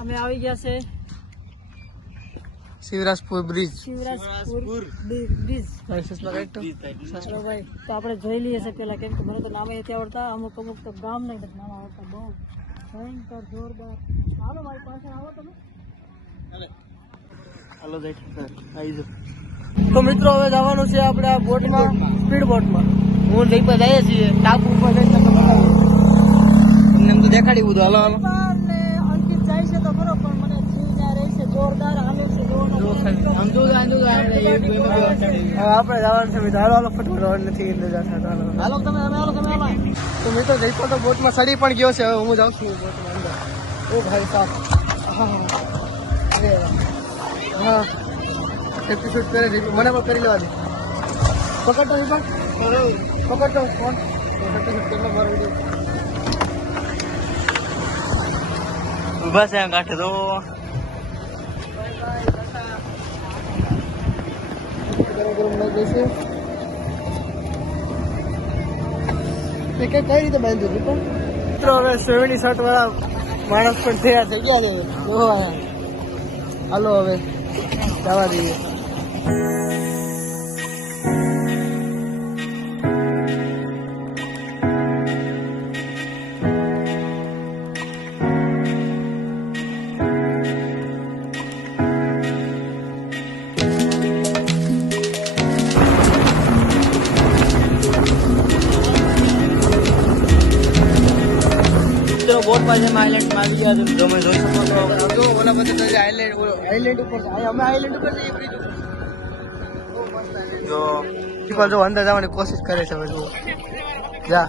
અમે આવી ગયા છે શિવરાજપુર બ્રિજ બ્રિજ ભાઈ તો આપણે જોઈ લઈએ છે પેલા, કેમ કે મને તો નામે નથી આવડતા, અમુક તો ગામ નહીં નામ આવડતા. બહુ ભયંકર જોરદાર. હાલો મારી પાસે આવો તમે. હાલો આવી જાઓ. તો મિત્રો હવે જવાનું છે આપણે આ બોટમાં, સ્પીડ બોટમાં. હું જઈ પર જઈએ છીએ ટાપુ ઉપર જઈને તમને બતાવીએ. તમને એમ તો દેખાડી બધું. હાલો હાલો. અંકિત જાય છે તો ખરો, પણ મને જીવ ત્યાં રહે છે. જોરદાર હાલે છે. આપણે જવાનું છે મિત્રો. હાલો હાલો ફટફટ નથી ઇંતજાર થતો. હાલો તમે હાલો. તો મિત્રો જઈતો તો બોટમાં સડી પણ ગયો છે. હવે હું જાઉં છું બોટમાં અંદર. ઓ ભાઈ સાહેબ, હા એપિસોડ કરે છે. મને પણ કરી લેવા દે. પકડતો વિભાગ પકડતો ફોન કેટલો મારો ઉભા છે કાંઠે તો ગરમ લઈ જશે. કઈ રીતે બાંધ્યું પણ મિત્રો હવે 70 શર્ટ વાળા માણસ પણ તૈયાર થઈ ગયા છે. હાલો હવે જવા દઈએ. બોટ પાસે આઈલેન્ડમાં આવી ગયા. તમે જોઈ શકો છો. જો ઓલા બધા આઈલેન્ડ ઉપર અમે આઈલેન્ડ ઉપર જઈએ. જો જો અંદર જવાની કોશિશ કરે છે. હવે જુઓ જા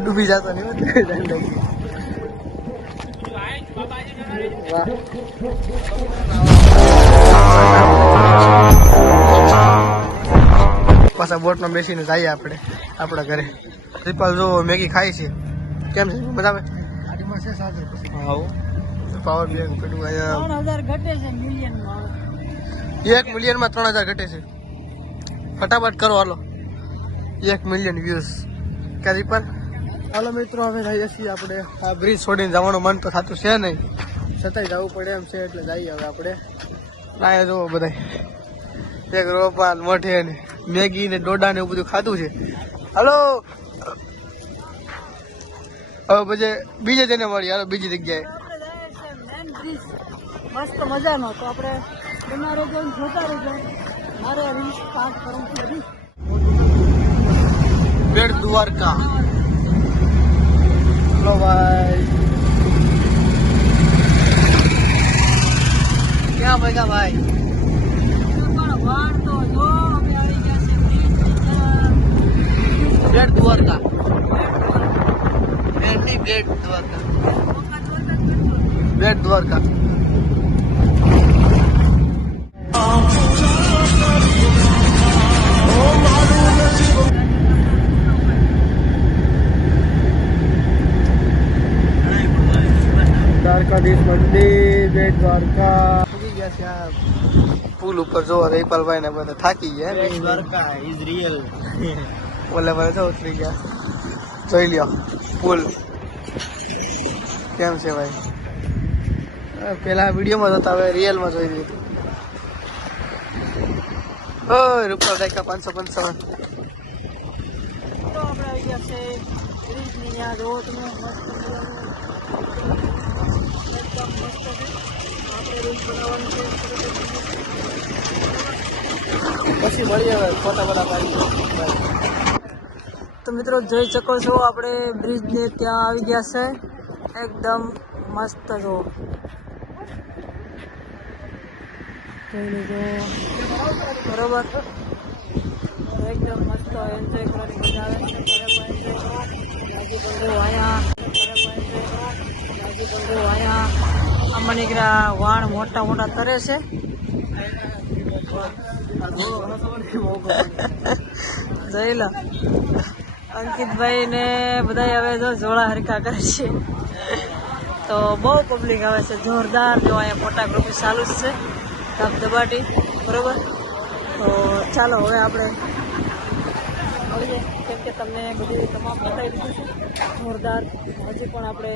ડૂબી જતો નહીં. પાછા બોટમાં બેસીને જઈએ આપણે આપણા ઘરે. ત્રિપાલ જો મેગી ખાય છે. કેમ છે બરાબર? પાવર બેંક પડ્યું અહીંયા 3000 ઘટે છે મિલિયનમાં. 1 મિલિયનમાં 3000 ઘટે છે. ફટાફટ કરો હાલો. 1 મિલિયન વ્યૂઝ ક્યારે પર. હાલો મિત્રો હવે જઈએ છીએ આપણે. આ બ્રિજ છોડીને જવાનું મન તો થતું છે નહીં, છતાંય જવું પડે એમ છે એટલે જઈએ હવે આપણે. લાયા જુઓ બધા એક રોપાન મોઢે ને મેગી ને ડોડા ને એવું બધું ખાધું છે. હાલો હવે પછી બીજે જઈને મળી. હાલો બીજી જગ્યાએ મસ્ત મજાનો. તો આપણે તમારે જોઈને જોતા રહેજો. મારે રીલ્સ સ્ટાર્ટ કરવું છે બધી. બેટ દ્વારકા. લો ભાઈ ક્યાં ભાઈ ભાઈ પણ વાળ તો જો અમે આવી ગયા છે બેટ દ્વારકા. બેટ દ્વારકા. બેટ દ્વારકા. દ્વારકાધીશ મંદિર બેટ દ્વારકા. પૂરી ગયા છે આ પુલ ઉપર. જોવા રૈપાલભાઈ ને બધા થાકી ગયા. Dwarka is real. ઓલા ભાઈ તો ઉતરી ગયા. જોઈ લ્યો પુલ કેમ છે ભાઈ. પેલા વિડીયોમાં જોતા હવે રિયલમાં જોઈ લીધું. રૂપિયા દાયકા 555. તો આપણે આવી ગયા છે બ્રિજની યાદ હો તમે. એકદમ મસ્ત છે. આપણે રીલ બનાવવાનું છે. પછી મળીએ હવે ફોટા બધા પાડી. તો મિત્રો જોઈ શકો છો આપણે બ્રિજને ત્યાં આવી ગયા છે. એકદમ મસ્ત જો જોઈ લેજો બરોબર. એકદમ મસ્ત એન્જોય કરવાની મજા આવે છે. આમાં નીકળ્યા વાણ મોટા મોટા તરે છે. જોઈ લો અંકિતભાઈ ને બધા હવે જો જોડા હરખા કરે છે. તો બહુ પબ્લિક આવે છે જોરદાર. જો અહીંયા ફોટોગ્રાફી ચાલુ જ છે ધબધબાટી બરોબર. તો ચાલો હવે આપણે મળીએ, કેમ કે તમને બધી તમામ બતાવી દીધું છે જોરદાર. હજી પણ આપણે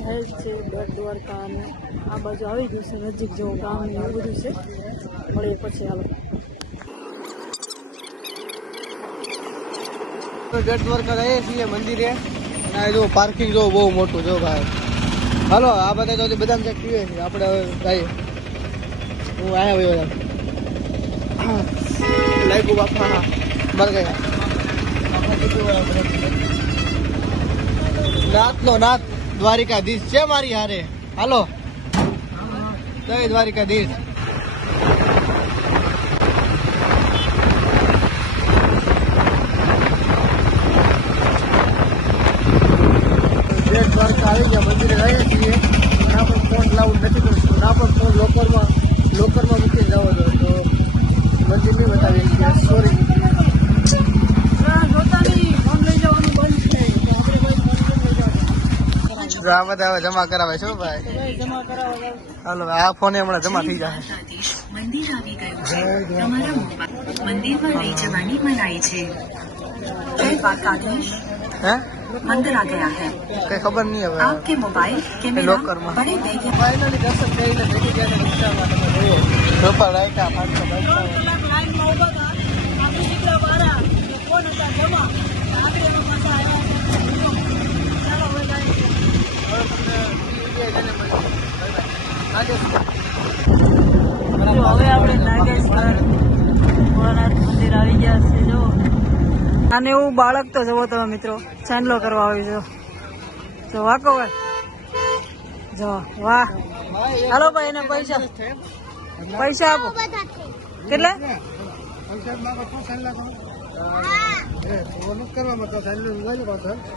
જાય જ છે બેટ દ્વારકા અને આ બાજુ આવી ગયું છે નજીક જેવું ગામ ને એવું બધું છે. મળીએ પછી હાલો. બેટ દ્વારકા જઈએ છીએ મંદિરે અને આ જો પાર્કિંગ જો બહુ મોટું જો ભાઈ. હાલો આ બધા તો બધા ચેક પીવે છે આપણે હવે જઈએ. હું આવ્યા લાઈક બાપા મર ગયા. નાથ નો નાથ દ્વારિકાધીશ છે મારી હારે. હાલો જય દ્વારિકાધીશ. બેટ દ્વારકા આવી ગયા મંદિરે જઈએ છીએ. ના પણ ફોન લાવું નથી કરશું, ના પણ ફોન લોકરમાં મૂકીને જવો છો તો મંદિર નહીં બતાવી ગયા. સોરી જોતા નહીં ફોન લઈ જવાનું બંધ છે તો આપણે કોઈ ફોન લઈ જવાનું. આ બધા હવે જમા કરાવે છે ભાઈ. જમા કરાવો. હાલો આ ફોન હમણાં જમા થઈ જાય. મંદિર આવી ગયું છે. તમારા મંદિરમાં લઈ જવાની મનાઈ છે. જય દ્વારકાધીશ. હે मंदिर आ गया है. કઈ ખબર નહીં હવે. आपके मोबाइल कैमरा લોકરમાં बड़े देखे ફાઇનલી દર્શન કરીને ભેગી ગયા રિક્ષામાં તમે જુઓ. રોપા રાખ્યા 500 કલાક લાઈનમાં ઊભા હતા. આપણે દીકરા બારા ફોન હતા જમા આપણે એમાં પાછા આવ્યા. ચાલો હવે જાય. જો હવે આપણે નાગેશ્વર ભોળાનાથ મંદિર આવી ગયા છે. જો અને એવું બાળક તો જવો તમે મિત્રો ચાંદલો કરવા આવી જો. જો વાકો ભાઈ જો વાહ. હાલો ભાઈ એને પૈસા આપો. કેટલા?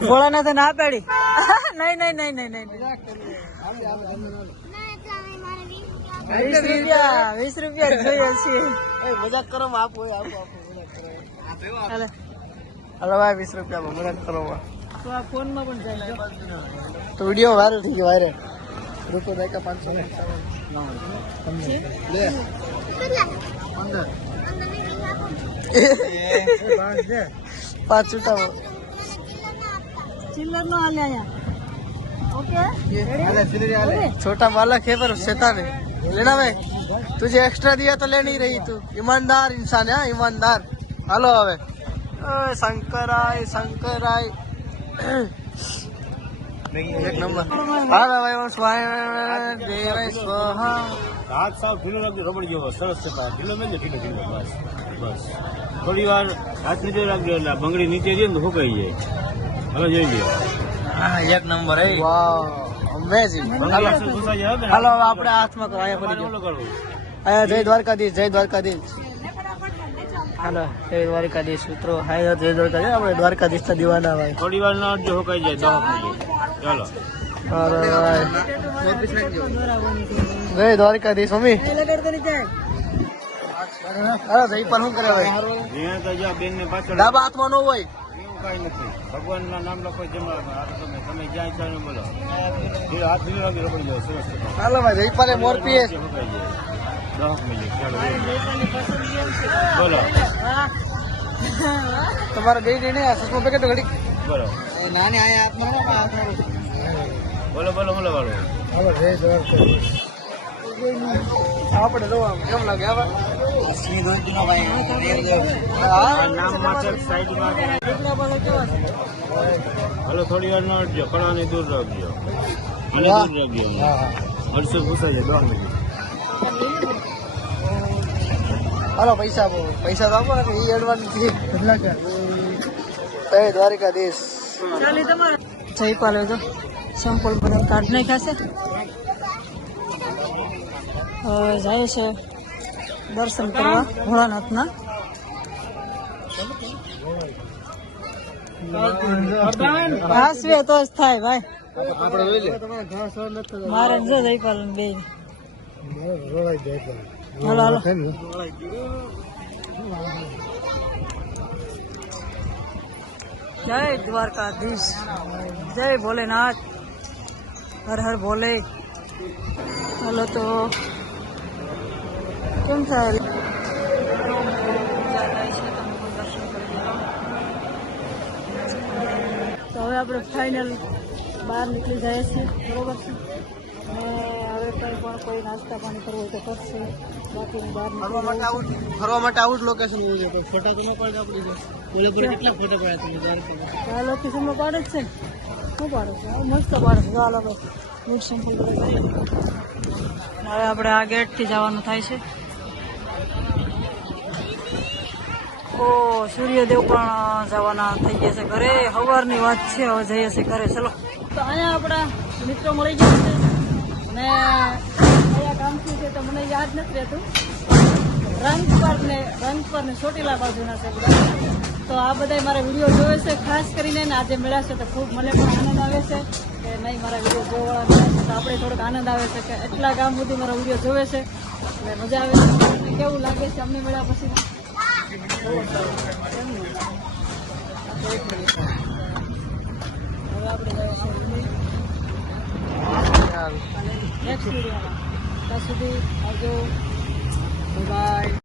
ભોળાનાથ ના પાડી. નહીં નહીં નહીં નહીં નહીં 20 રૂપિયા જોઈએ છીએ. મજાક કરો આપો હાલે. હાલો ભાઈ 20 રૂપિયામાં મદદ કરો. તો આ ફોનમાં પણ જાય તો વિડીયો વાયરલ થઈ ગયો. વાયરલ રૂપિયા દાયકા 500 લે 15 પાંચ છૂટા चिल्लर नो आले आया. ओके छोटा मालक है पर शैतान है. लेना भाई तुझे एक्स्ट्रा दिया तो ले नहीं रही तू. ईमानदार इंसान है ईमानदार. हालो હવે શંકરાય શંકરાય એક નંબર. હાલો ભાઈ સ્વાય દેવાય સ્વાહા. હાથ સાવ ઢીલો રાખજો. રબડ જેવો સરસ છે. ઢીલો મેં ઢીલો ઢીલો બસ બસ. થોડી વાર હાથ નીચે રાખજો એટલે બંગડી નીચે જઈએ ને તો સુકાઈ જાય. હવે જોઈ લો. હા એક નંબર. વાવ અમેઝિંગ. હાલો હાલો હવે આપણે હાથમાં કરો. આયા પડી ગયો. આયા જય દ્વારકાધીશ જય દ્વારકાધીશ. હાલો જય દ્વારકાધીશ મિત્રો. હાય જય દ્વારકાધીશ. આપણે દ્વારકાધીશ ના દીવાના ભાઈ. થોડી વાર ના જો સુકાઈ જાય તો ચાલો. અરે ભાઈ જય દ્વારકાધીશ મમ્મી. અરે જય પર શું કરે ભાઈ? મેં તો જો બેન ને પાછળ ડાબા હાથમાં ન હોય. એવું કઈ નથી. ભગવાન ના નામ લખો જમા. તમે જ્યાં ઈચ્છા હોય બોલો. ઢીલો હાથ ઢીલો રાખજો. રબડી જાવ સરસ છે. હાલો ભાઈ જય પાલે મોર પીએ. સુકાઈ જાય 10 મિનિટ. ચાલો બોલો તમારે બે ને સસમો પેકેટ ઘડી બોલો નાની આયા હાથમાં બોલો બોલો બોલો બોલો. હાલો જય દ્વારકાધીશ. આપણે જો કેમ લાગે હવે? આ નામ માત્ર સાઈડમાં હલો થોડી વાર નો હટજો. કણાને દૂર રાખજો. મને દૂર રાખજો. અડસો પૂછાય છે 10 મિનિટ. હાલો પૈસા આપો. પૈસા તો આપો ને એ એડવાન્સ છે. જય દ્વારકાધીશ. ચાલી તમારે જયપાલ જો સેમ્પલ બધા કાઢ નાખ્યા છે. હવે જાય છે દર્શન કરવા ભોળાનાથના. હાસવે તો જ થાય ભાઈ. આપણે જોઈ લે. મારે જો જયપાલ બે. હાલો હાલો. જય દ્વારકાધીશ. જય ભોલેનાથ. હર હર ભોલે. હાલો તો કેમ થાય? આપણે ફાઇનલ બહાર નીકળી જાય છે, બરોબર છે. અને હવે કંઈ પણ કોઈ નાસ્તા પાણી કરવું હોય તો કરશે, બાકી હું બહાર ફરવા માટે આવું જ લોકેશન હોય છે. તો ફોટા તો ન પડે આપણી છે. બોલે કેટલા ફોટા પડ્યા તમે આ લોકેશનમાં પાડે જ છે ને, શું પાડે છે? મસ્ત પાડે છે. ચાલો હવે બૂટ સંપલ હવે આપણે આ ગેટથી જવાનું થાય છે. ઓ સૂર્યદેવ પણ જવાના થઈ ગયા છે ઘરે. સવારની વાત છે, હવે જઈએ છીએ ઘરે. ચલો, તો અહીંયા આપણા મિત્રો મળી ગયા છે અને કયા ગામથી છે તો મને યાદ નથી રહેતું. રંગપર ને ચોટીલા બાજુના છે બધા. તો આ બધા મારા વિડીયો જોવે છે ખાસ કરીને, ને આજે મળ્યા છે તો ખૂબ મને પણ આનંદ આવે છે કે નહીં મારા વિડીયો જોવા મળ્યા છે તો આપણે થોડોક આનંદ આવે છે કે એટલા ગામ સુધી મારા વિડીયો જોવે છે એટલે મજા આવે છે. કેવું લાગે છે અમને મળ્યા પછી? હવે આપણે જઈએ છીએ નેક્સ્ટ વિડીયોમાં. ત્યાં સુધી આવજો.